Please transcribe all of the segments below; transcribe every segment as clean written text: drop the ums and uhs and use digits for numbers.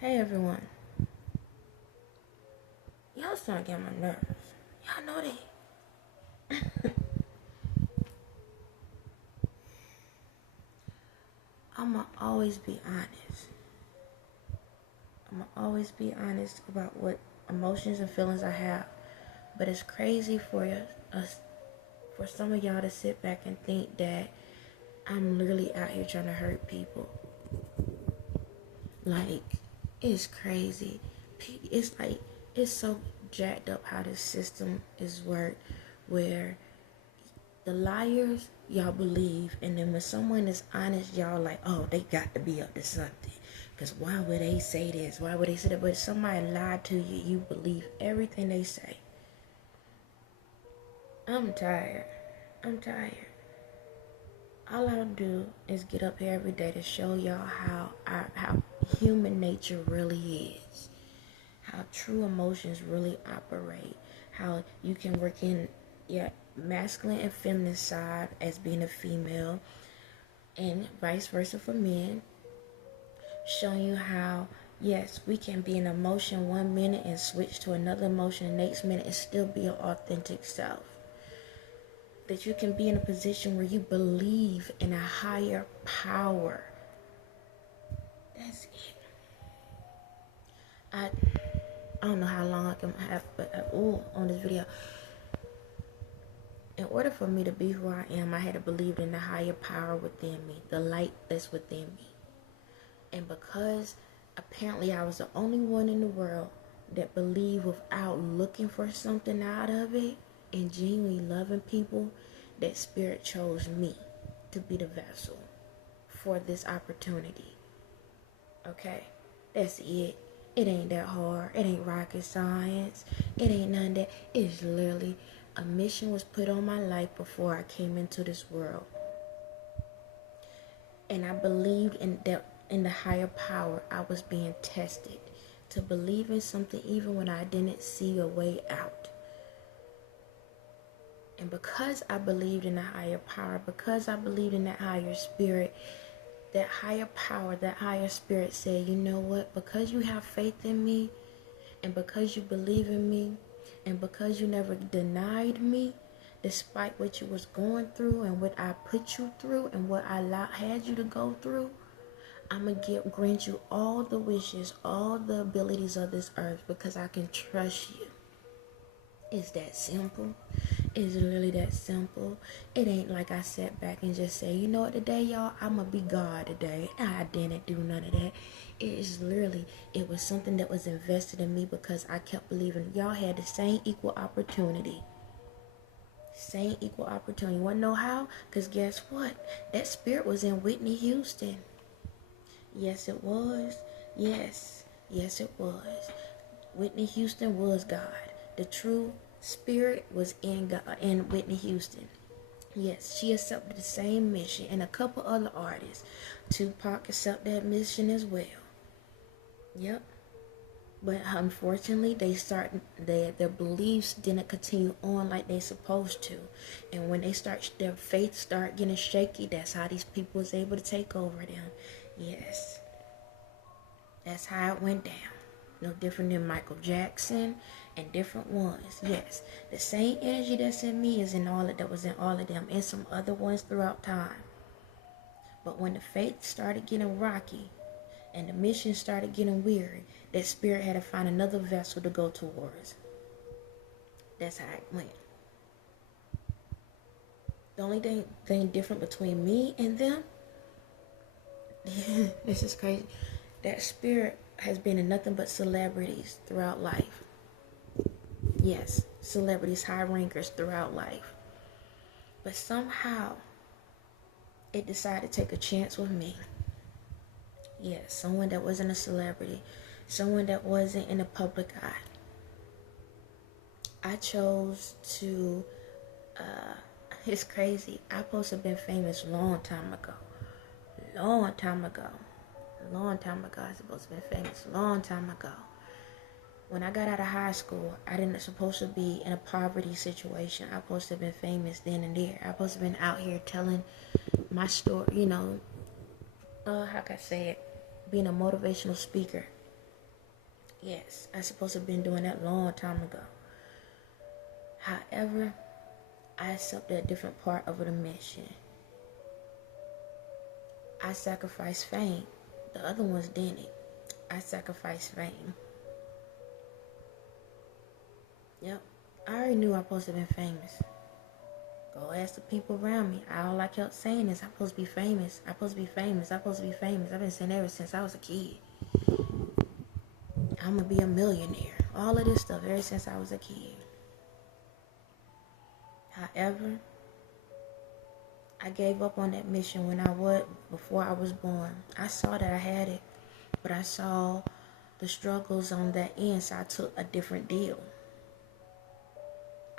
Hey everyone. Y'all starting to get on my nerves. Y'all know that. I'ma always be honest. I'ma always be honest about what emotions and feelings I have. But it's crazy for some of y'all to sit back and think that I'm literally out here trying to hurt people. Like, it's crazy. It's like, it's so jacked up how this system is worked, where the liars y'all believe, and then when someone is honest, y'all like, oh, they got to be up to something, because why would they say this, why would they say that? But if somebody lied to you, you believe everything they say. I'm tired. All I do is get up here every day to show y'all how human nature really is, how true emotions really operate, how you can work in your masculine and feminine side as being a female, and vice versa for men, showing you how, yes, we can be in emotion 1 minute and switch to another emotion the next minute and still be an authentic self. That you can be in a position where you believe in a higher power. That's it. I don't know how long I can have, but on this video. In order for me to be who I am, I had to believe in the higher power within me, the light that's within me. And because apparently I was the only one in the world that believed without looking for something out of it and genuinely loving people, that Spirit chose me to be the vessel for this opportunity. Okay? That's it. It ain't that hard. It ain't rocket science. It ain't none of that. It's literally a mission was put on my life before I came into this world. And I believed in the higher power. I was being tested to believe in something even when I didn't see a way out. And because I believed in the higher power, because I believed in that higher spirit, that higher power, that higher spirit said, you know what? Because you have faith in me, and because you believe in me, and because you never denied me, despite what you was going through and what I put you through and what I had you to go through, I'm going to grant you all the wishes, all the abilities of this earth, because I can trust you. It's that simple. It's literally that simple. It ain't like I sat back and just say, you know what, today, y'all, I'm going to be God today. I didn't do none of that. It is literally, it was something that was invested in me because I kept believing y'all had the same equal opportunity. Same equal opportunity. You want to know how? Because guess what? That spirit was in Whitney Houston. Yes, it was. Yes, it was. Whitney Houston was God. The true spirit was in God, in Whitney Houston. Yes, she accepted the same mission, and a couple other artists. Tupac accepted that mission as well. Yep. But unfortunately, their beliefs didn't continue on like they supposed to. And when their faith start getting shaky, that's how these people was able to take over them. Yes. That's how it went down. No different than Michael Jackson and different ones. Yes. The same energy that's in me is that was in all of them, and some other ones throughout time. But when the faith started getting rocky and the mission started getting weary, that spirit had to find another vessel to go towards. That's how it went. The only thing different between me and them, this is crazy, that spirit has been in nothing but celebrities throughout life. Yes, celebrities, high rankers throughout life. But somehow, it decided to take a chance with me. Yes, someone that wasn't a celebrity, someone that wasn't in the public eye. I chose to, it's crazy. I supposed to have been famous long time ago. I supposed to have been famous long time ago. When I got out of high school, I didn't supposed to be in a poverty situation. I supposed to have been famous then and there. I supposed to have been out here telling my story, how can I say it? Being a motivational speaker. Yes, I supposed to have been doing that long time ago. However, I accepted a different part of the mission. I sacrificed fame. The other ones didn't. I sacrificed fame. Yep. I already knew I was supposed to have been famous. Go ask the people around me. All I kept saying is I'm supposed to be famous. I'm supposed to be famous. I'm supposed to be famous. I've been saying ever since I was a kid. I'm gonna be a millionaire. All of this stuff ever since I was a kid. However, I gave up on that mission before I was born. I saw that I had it, but I saw the struggles on that end, so I took a different deal.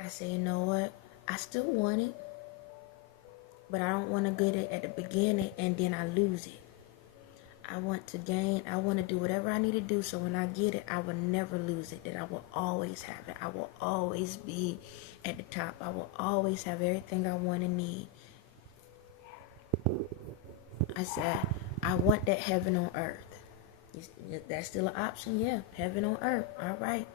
I said, you know what? I still want it, but I don't want to get it at the beginning and then I lose it. I want to do whatever I need to do so when I get it, I will never lose it, that I will always have it. I will always be at the top. I will always have everything I want and need. I said, I want that heaven on earth. That's still an option? Yeah, heaven on earth. All right.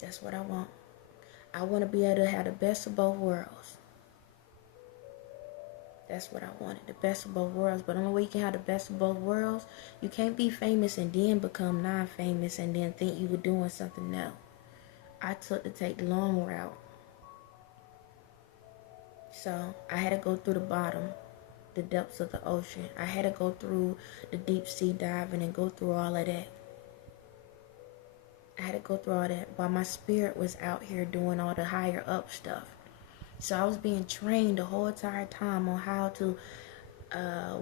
That's what I want. I want to be able to have the best of both worlds. That's what I wanted, the best of both worlds. But the only way you can have the best of both worlds, you can't be famous and then become non-famous and then think you were doing something else. I took to take the long route. So I had to go through the bottom, the depths of the ocean. I had to go through the deep sea diving and go through all of that. I had to go through all that while my spirit was out here doing all the higher up stuff. So I was being trained the whole entire time on how to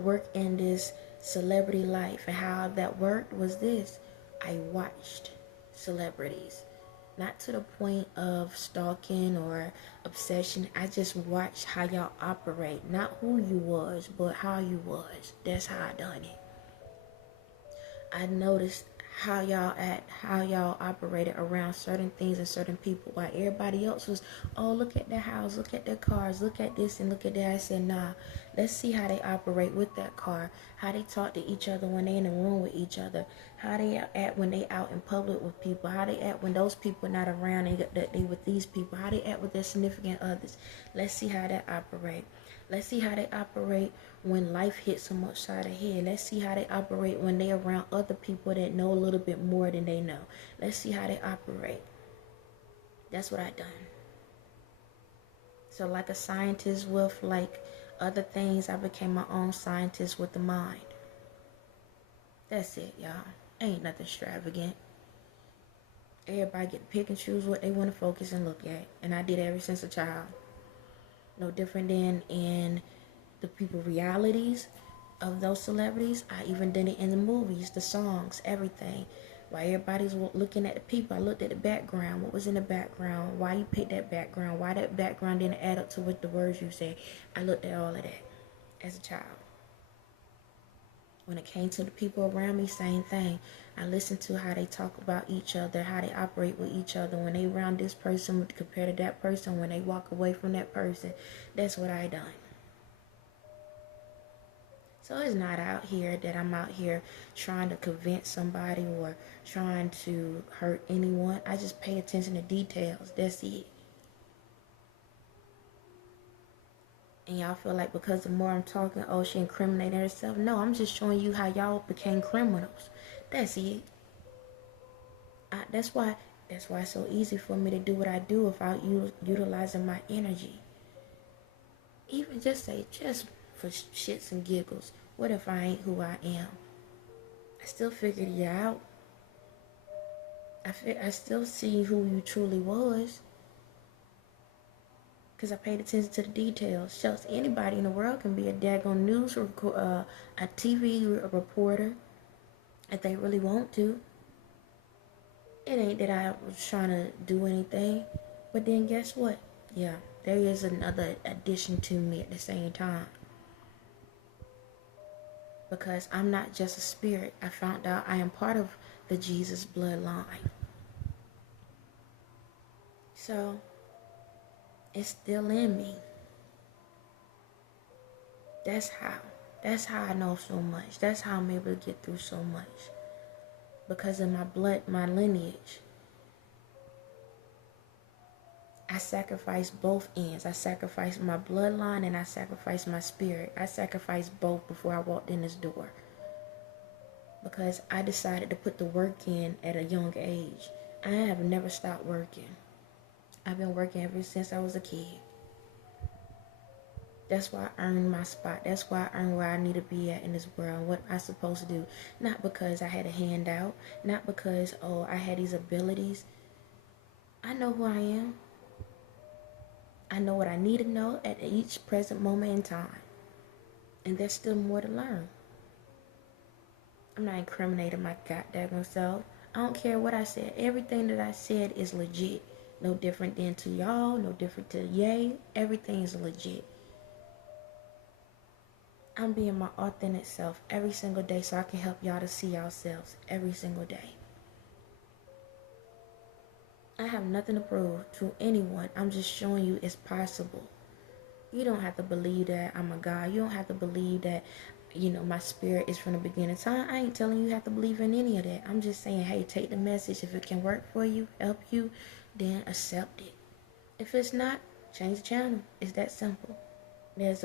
work in this celebrity life. And how that worked was this. I watched celebrities. Not to the point of stalking or obsession. I just watched how y'all operate. Not who you was, but how you was. That's how I done it. I noticed how y'all act, how y'all operated around certain things and certain people, while everybody else was, oh, look at their house, look at their cars, look at this and look at that. I said, nah, let's see how they operate with that car, how they talk to each other when they in the room with each other, how they act when they out in public with people, how they act when those people not around and they with these people, how they act with their significant others. Let's see how they operate. Let's see how they operate when life hits them upside the head. Let's see how they operate when they around other people that know a little bit more than they know. Let's see how they operate. That's what I done. So like a scientist with like other things, I became my own scientist with the mind. That's it, y'all. Ain't nothing extravagant. Everybody get to pick and choose what they want to focus and look at. And I did it ever since a child. No different than in the people realities of those celebrities. I even did it in the movies, the songs, everything. While everybody's looking at the people, I looked at the background. What was in the background? Why you picked that background? Why that background didn't add up to what the words you said? I looked at all of that as a child. When it came to the people around me, same thing. I listened to how they talk about each other, how they operate with each other. When they around this person compared to that person, when they walk away from that person, that's what I done. So it's not out here that I'm out here trying to convince somebody or trying to hurt anyone. I just pay attention to details. That's it. And y'all feel like because the more I'm talking, oh, she incriminated herself. No, I'm just showing you how y'all became criminals. That's it. That's why it's so easy for me to do what I do without utilizing my energy. Even just for shits and giggles. What if I ain't who I am? I still figured you out. I still see who you truly was. Because I paid attention to the details. Shucks, anybody in the world can be a daggone news a TV reporter if they really want to. It ain't that I was trying to do anything. But then guess what? Yeah, there is another addition to me at the same time. Because I'm not just a spirit. I found out I am part of the Jesus bloodline. So it's still in me. That's how I know so much. That's how I'm able to get through so much. because of my blood, my lineage. I sacrificed both ends. I sacrificed my bloodline and I sacrificed my spirit. I sacrificed both before I walked in this door. Because I decided to put the work in at a young age. I have never stopped working. I've been working ever since I was a kid. That's why I earned my spot. That's why I earned where I need to be at in this world, what I'm supposed to do. Not because I had a handout. Not because, oh, I had these abilities. I know who I am. I know what I need to know at each present moment in time. And there's still more to learn. I'm not incriminating my goddamn self. I don't care what I said. Everything that I said is legit. No different than to y'all, no different to Ye. Everything is legit. I'm being my authentic self every single day so I can help y'all to see yourselves every single day. I have nothing to prove to anyone. I'm just showing you it's possible. You don't have to believe that I'm a God. You don't have to believe that, my spirit is from the beginning of time. I ain't telling you have to believe in any of that. I'm just saying, hey, take the message. If it can work for you, help you, then accept it. If it's not, change the channel. It's that simple. There's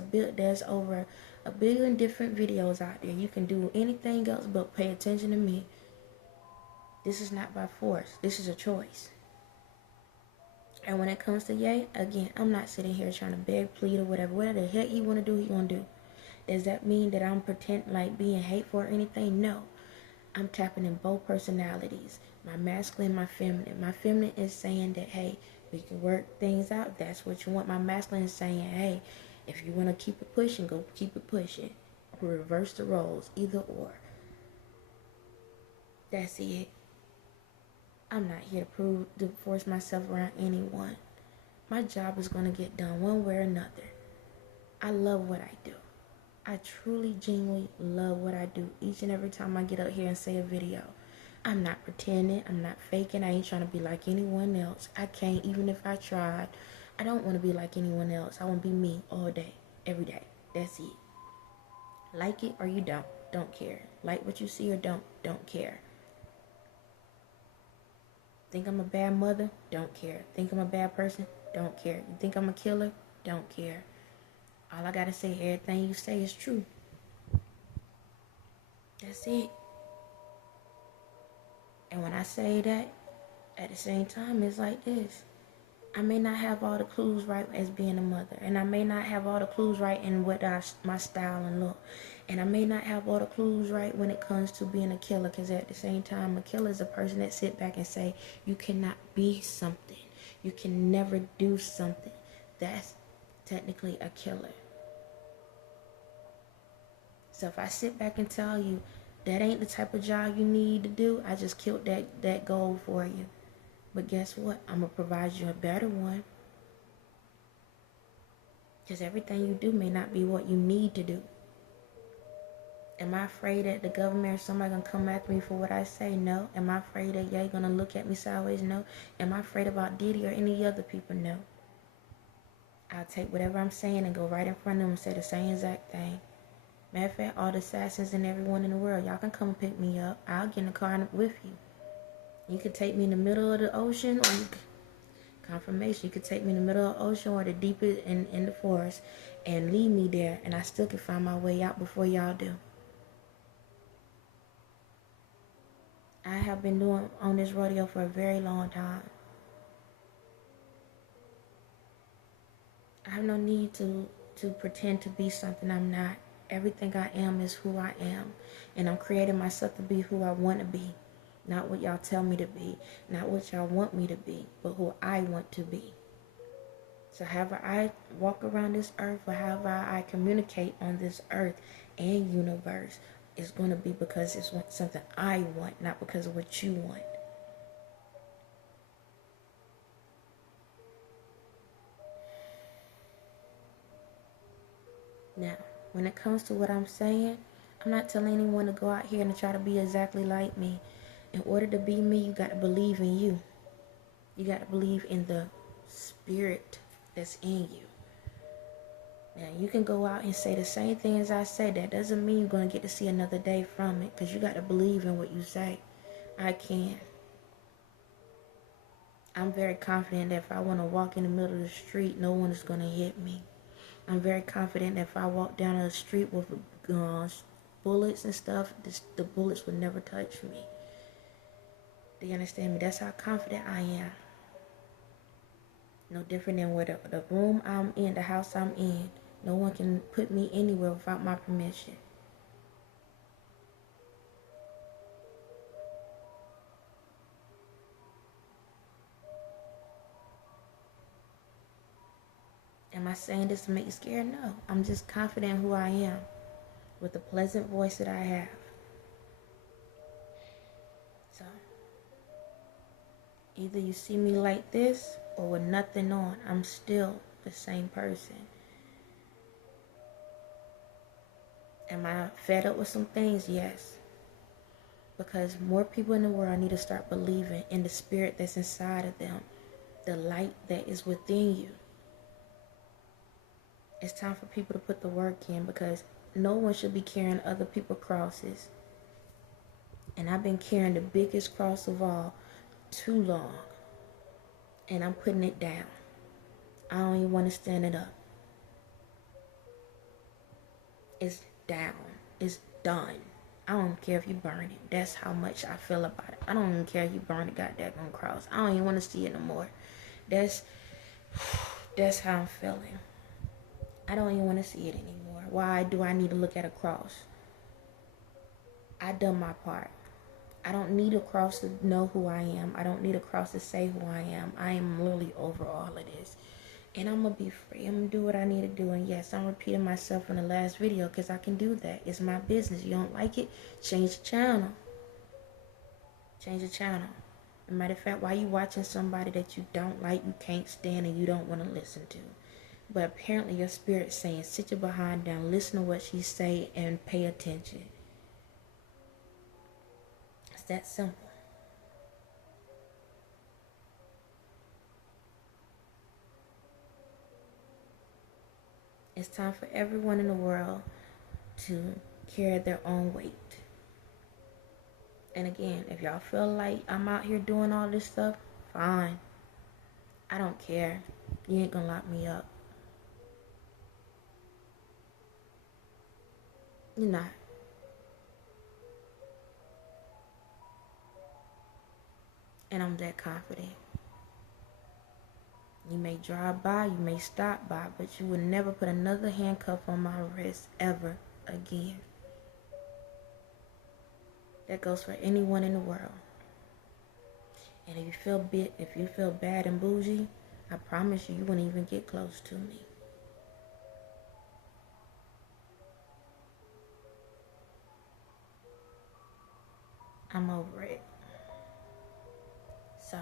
over 1 billion different videos out there. You can do anything else but pay attention to me. This is not by force. This is a choice. And when it comes to Ye, again, I'm not sitting here trying to beg, plead, or whatever. Whatever the heck he want to do, he going to do. Does that mean that I'm pretending like being hateful or anything? No. I'm tapping in both personalities. My masculine, my feminine. My feminine is saying that, hey, we can work things out. That's what you want. My masculine is saying, hey, if you want to keep it pushing, go keep it pushing. Reverse the roles, either or. That's it. I'm not here to force myself around anyone. My job is going to get done one way or another. I love what I do. I truly, genuinely love what I do each and every time I get up here and say a video. I'm not pretending. I'm not faking. I ain't trying to be like anyone else. I can't, even if I tried. I don't want to be like anyone else. I want to be me all day, every day. That's it. Like it or you don't. Don't care. Like what you see or don't care. Think I'm a bad mother? Don't care. Think I'm a bad person? Don't care. You think I'm a killer? Don't care. All I gotta say, everything you say is true. That's it. And when I say that, at the same time, it's like this. I may not have all the clues right as being a mother. And I may not have all the clues right in what my style and look. And I may not have all the clues right when it comes to being a killer. Because at the same time, a killer is a person that sit back and say, you cannot be something. You can never do something. That's technically a killer. So if I sit back and tell you, that ain't the type of job you need to do, I just killed that goal for you. But guess what? I'm going to provide you a better one. Because everything you do may not be what you need to do. Am I afraid that the government or somebody going to come after me for what I say? No. Am I afraid that y'all going to look at me sideways? No. Am I afraid about Diddy or any other people? No. I'll take whatever I'm saying and go right in front of them and say the same exact thing. Matter of fact, all the assassins and everyone in the world, y'all can come and pick me up. I'll get in the car with you. You could take me in the middle of the ocean, or confirmation, you could take me in the middle of the ocean or the deepest in the forest and leave me there, and I still can find my way out before y'all do. I have been doing on this rodeo for a very long time. I have no need to pretend to be something I'm not. Everything I am is who I am, and I'm creating myself to be who I want to be. Not what y'all tell me to be, not what y'all want me to be, but who I want to be. So however I walk around this earth, or however I communicate on this earth and universe, is going to be because it's something I want, not because of what you want. Now, when it comes to what I'm saying, I'm not telling anyone to go out here and try to be exactly like me. In order to be me, you got to believe in you. You got to believe in the spirit that's in you. Now, you can go out and say the same thing as I said. That doesn't mean you're going to get to see another day from it, because you got to believe in what you say. I can. I'm very confident that if I want to walk in the middle of the street, no one is going to hit me. I'm very confident that if I walk down the street with bullets and stuff, the bullets would never touch me. Do you understand me? That's how confident I am. No different than where the room I'm in, the house I'm in. No one can put me anywhere without my permission. Am I saying this to make you scared? No. I'm just confident in who I am with the pleasant voice that I have. So, either you see me like this or with nothing on, I'm still the same person. Am I fed up with some things? Yes. Because more people in the world need to start believing in the spirit that's inside of them, the light that is within you. It's time for people to put the work in, because no one should be carrying other people's crosses. And I've been carrying the biggest cross of all too long. And I'm putting it down. I don't even want to stand it up. It's down. It's done. I don't care if you burn it. That's how much I feel about it. I don't even care if you burn the goddamn cross. I don't even want to see it no more. That's how I'm feeling. I don't even want to see it anymore. Why do I need to look at a cross? I done my part. I don't need a cross to know who I am. I don't need a cross to say who I am. I am literally over all of this. And I'm going to be free. I'm going to do what I need to do. And yes, I'm repeating myself in the last video because I can do that. It's my business. You don't like it? Change the channel. Change the channel. As a matter of fact, why you watching somebody that you don't like, you can't stand, and you don't want to listen to? But apparently your spirit's saying, sit your behind down, listen to what she say, and pay attention. It's that simple. It's time for everyone in the world to carry their own weight. And again, if y'all feel like I'm out here doing all this stuff, fine. I don't care. You ain't gonna lock me up. You're not. And I'm that confident. You may drive by, you may stop by, but you would never put another handcuff on my wrist ever again. That goes for anyone in the world. And if you feel bad and bougie, I promise you, you wouldn't even get close to me. I'm over it. So,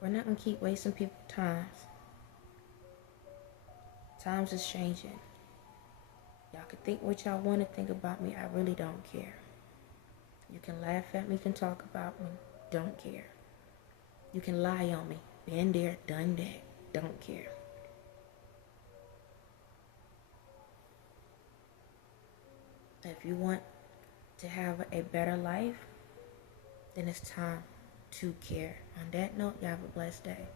we're not going to keep wasting people's times. Times is changing. Y'all can think what y'all want to think about me. I really don't care. You can laugh at me, you can talk about me. Don't care. You can lie on me. Been there, done that. Don't care. If you want to have a better life, then it's time to care. On that note, y'all have a blessed day.